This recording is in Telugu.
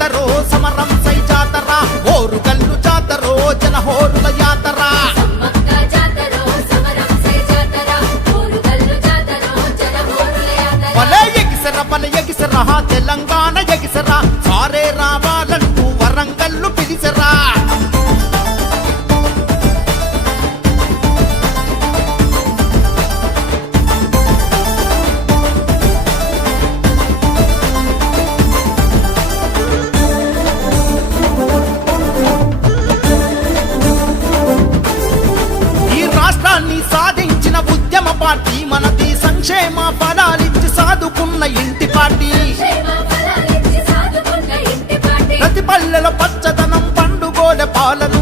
జాతరో సమరం సై జాతర ఓరుగల్లు జాతరో జనహోరుల యాతర భలే ఎగిసరా తెలంగాణ ఎగిసరా సారే రావాలంటూ వరంగల్లు పిలిసరా సాధించిన ఉద్యమ పార్టీ మనది సంక్షేమ ఫలాలిచ్చి సాదుకున్న ఇంటి పార్టీ ప్రతి పల్లెల పచ్చదనం పండుగోల పాలన